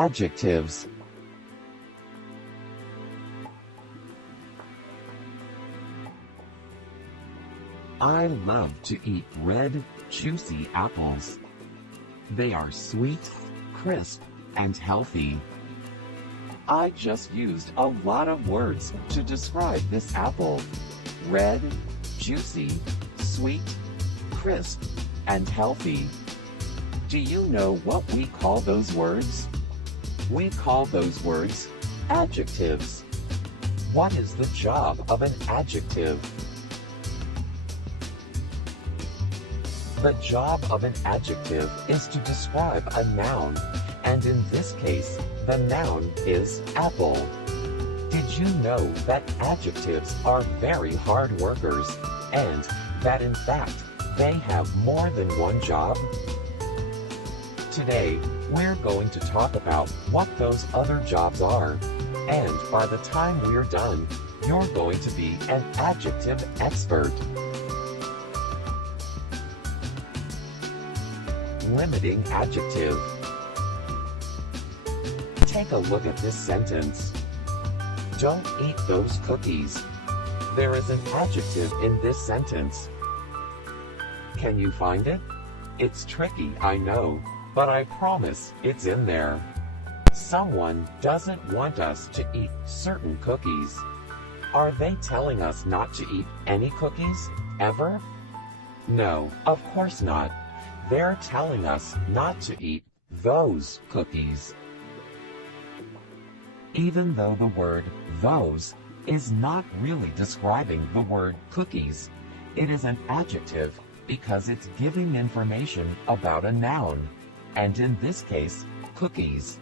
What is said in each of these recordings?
Adjectives. I love to eat red, juicy apples. They are sweet, crisp, and healthy. I just used a lot of words to describe this apple. Red, juicy, sweet, crisp, and healthy. Do you know what we call those words? We call those words adjectives. What is the job of an adjective? The job of an adjective is to describe a noun, and in this case, the noun is apple. Did you know that adjectives are very hard workers, and that in fact, they have more than one job? Today, we're going to talk about what those other jobs are, and by the time we're done, you're going to be an adjective expert. Limiting adjective. Take a look at this sentence. Don't eat those cookies. There is an adjective in this sentence. Can you find it? It's tricky, I know, but I promise it's in there. Someone doesn't want us to eat certain cookies. Are they telling us not to eat any cookies, ever? No, of course not. They're telling us not to eat those cookies. Even though the word those is not really describing the word cookies, it is an adjective because it's giving information about a noun, and in this case, cookies.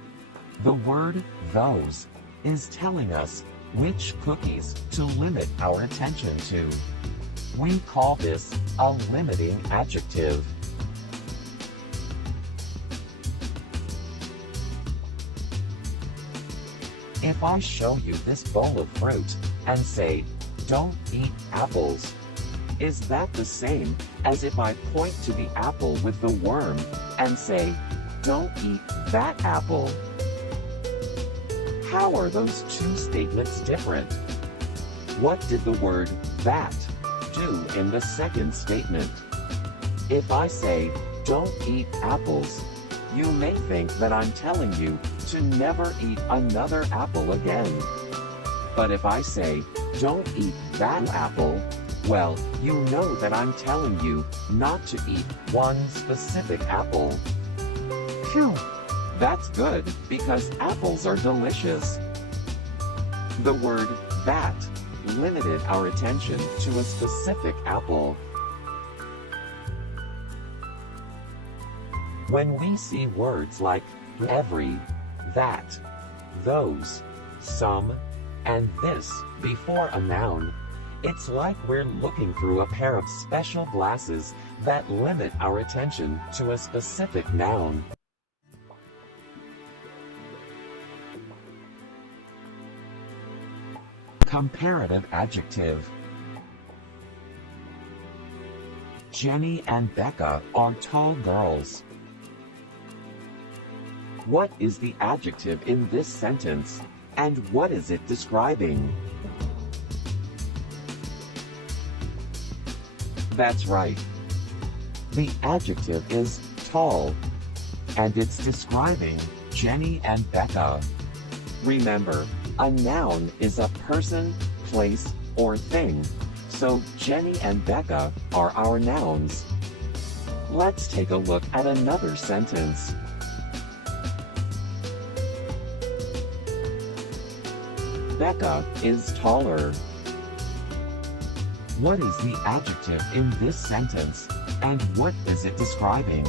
The word those is telling us which cookies to limit our attention to. We call this a limiting adjective. If I show you this bowl of fruit and say, don't eat apples, is that the same as if I point to the apple with the worm and say, don't eat that apple? How are those two statements different? What did the word that do in the second statement? If I say, don't eat apples, you may think that I'm telling you to never eat another apple again. But if I say, don't eat that apple, well, you know that I'm telling you not to eat one specific apple. Phew, that's good, because apples are delicious. The word that limited our attention to a specific apple. When we see words like every, that, those, some, and this before a noun, it's like we're looking through a pair of special glasses that limit our attention to a specific noun. Comparative adjective. Jenny and Becca are tall girls. What is the adjective in this sentence, and what is it describing? That's right. The adjective is tall, and it's describing Jenny and Becca. Remember, a noun is a person, place, or thing, so Jenny and Becca are our nouns. Let's take a look at another sentence. Becca is taller. What is the adjective in this sentence, and what is it describing?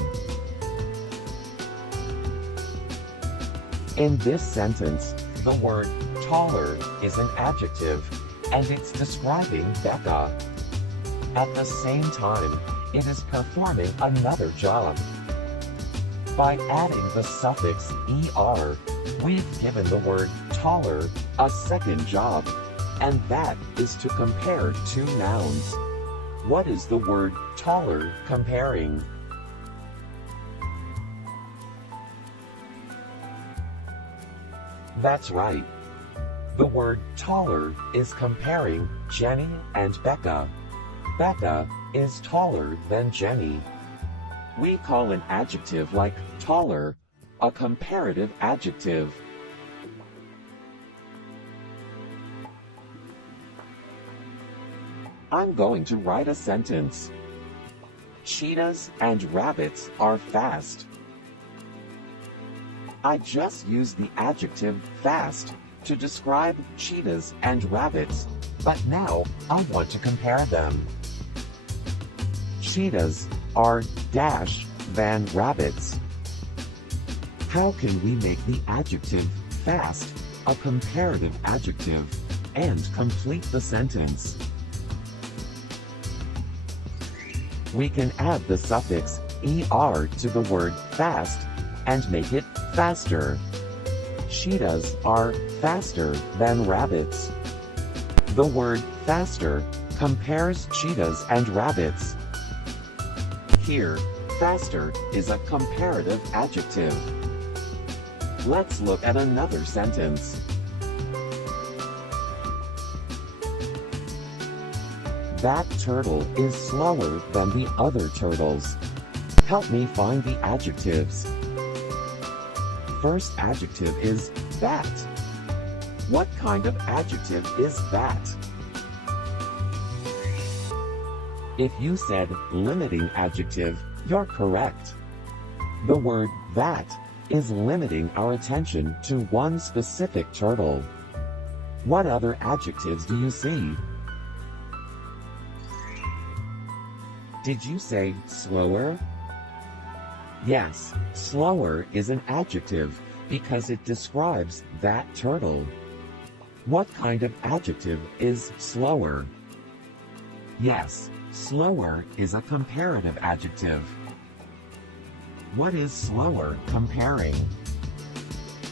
In this sentence, the word taller is an adjective, and it's describing Becca. At the same time, it is performing another job. By adding the suffix er, we've given the word taller a second job, and that is to compare two nouns. What is the word taller comparing? That's right. The word taller is comparing Jenny and Becca. Becca is taller than Jenny. We call an adjective like taller a comparative adjective. I'm going to write a sentence. Cheetahs and rabbits are fast. I just used the adjective fast to describe cheetahs and rabbits, but now I want to compare them. Cheetahs are dash than rabbits. How can we make the adjective fast a comparative adjective and complete the sentence? We can add the suffix er to the word fast and make it faster. Cheetahs are faster than rabbits. The word faster compares cheetahs and rabbits. Here, faster is a comparative adjective. Let's look at another sentence. That turtle is slower than the other turtles. Help me find the adjectives. First adjective is that. What kind of adjective is that? If you said limiting adjective, you're correct. The word that is limiting our attention to one specific turtle. What other adjectives do you see? Did you say slower? Yes, slower is an adjective because it describes that turtle. What kind of adjective is slower? Yes, slower is a comparative adjective. What is slower comparing?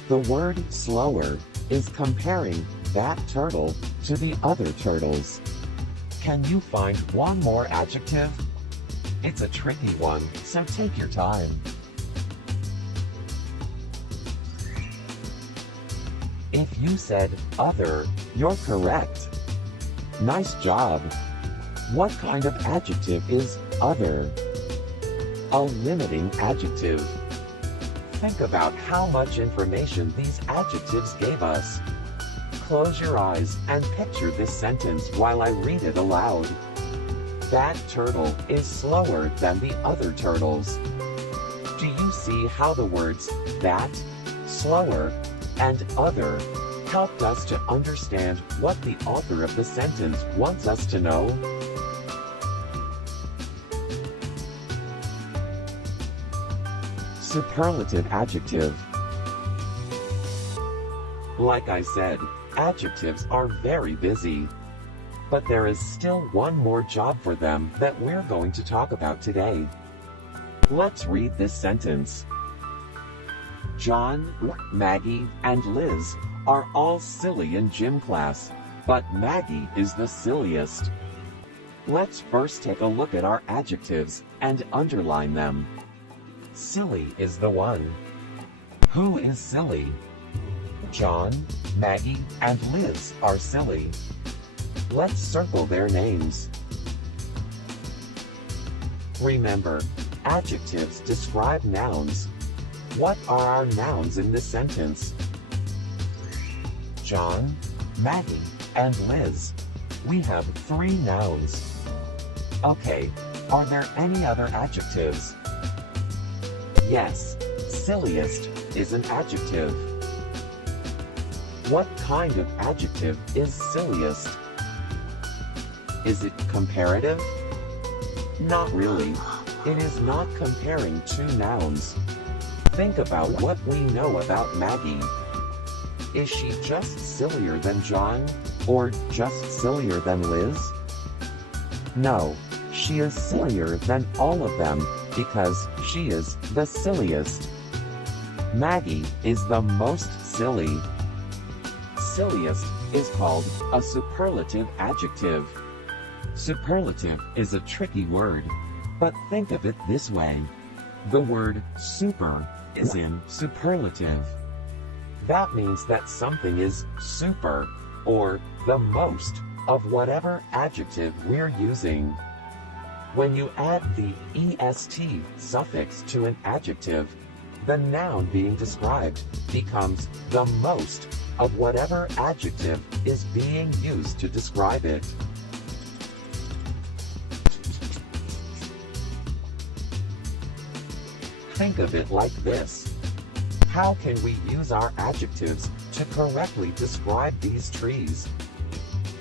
The word slower is comparing that turtle to the other turtles. Can you find one more adjective? It's a tricky one, so take your time. If you said other, you're correct. Nice job. What kind of adjective is other? A limiting adjective. Think about how much information these adjectives gave us. Close your eyes and picture this sentence while I read it aloud. That turtle is slower than the other turtles. Do you see how the words that, slower, and other helped us to understand what the author of the sentence wants us to know? Superlative adjective. Like I said, adjectives are very busy. But there is still one more job for them that we're going to talk about today. Let's read this sentence. John, Maggie, and Liz are all silly in gym class, but Maggie is the silliest. Let's first take a look at our adjectives and underline them. Silly is the one. Who is silly? John, Maggie, and Liz are silly. Let's circle their names. Remember, adjectives describe nouns. What are our nouns in this sentence? John, Maggie, and Liz. We have 3 nouns. Okay, are there any other adjectives? Yes, silliest is an adjective. What kind of adjective is silliest? Is it comparative? Not really. It is not comparing 2 nouns. Think about what we know about Maggie. Is she just sillier than John, or just sillier than Liz? No, she is sillier than all of them, because she is the silliest. Maggie is the most silly. Silliest is called a superlative adjective. Superlative is a tricky word, but think of it this way. The word super is in superlative. That means that something is super, or the most, of whatever adjective we're using. When you add the est suffix to an adjective, the noun being described becomes the most of whatever adjective is being used to describe it. Think of it like this. How can we use our adjectives to correctly describe these trees?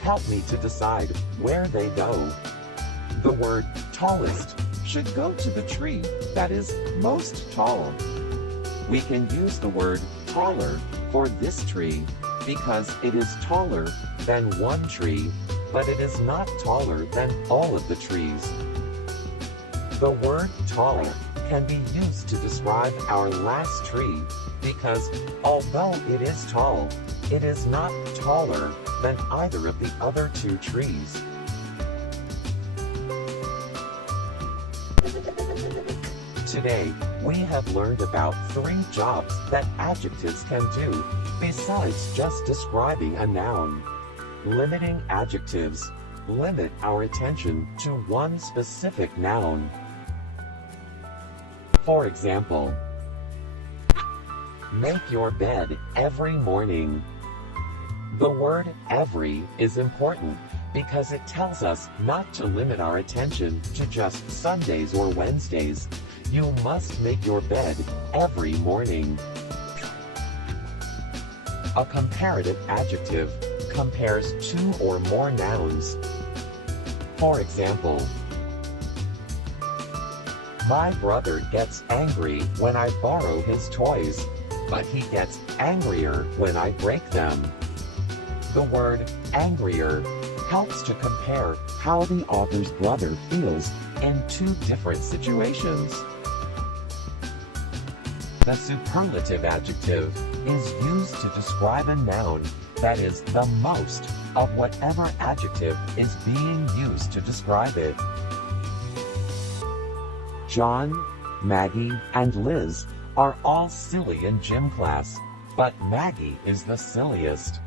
Help me to decide where they go. The word tallest should go to the tree that is most tall. We can use the word taller for this tree because it is taller than one tree, but it is not taller than all of the trees. The word tall can be used to describe our last tree because although it is tall, it is not taller than either of the other two trees. Today, we have learned about 3 jobs that adjectives can do, besides just describing a noun. Limiting adjectives limit our attention to one specific noun. For example, make your bed every morning. The word every is important because it tells us not to limit our attention to just Sundays or Wednesdays. You must make your bed every morning. A comparative adjective compares 2 or more nouns. For example, my brother gets angry when I borrow his toys, but he gets angrier when I break them. The word angrier helps to compare how the author's brother feels in 2 different situations. The superlative adjective is used to describe a noun that is the most of whatever adjective is being used to describe it. John, Maggie, and Liz are all silly in gym class, but Maggie is the silliest.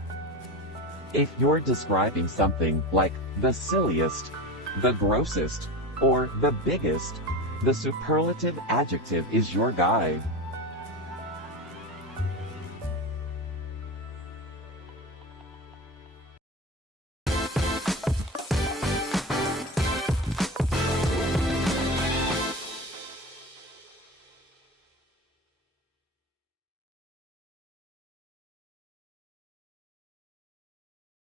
If you're describing something like the silliest, the grossest, or the biggest, the superlative adjective is your guide.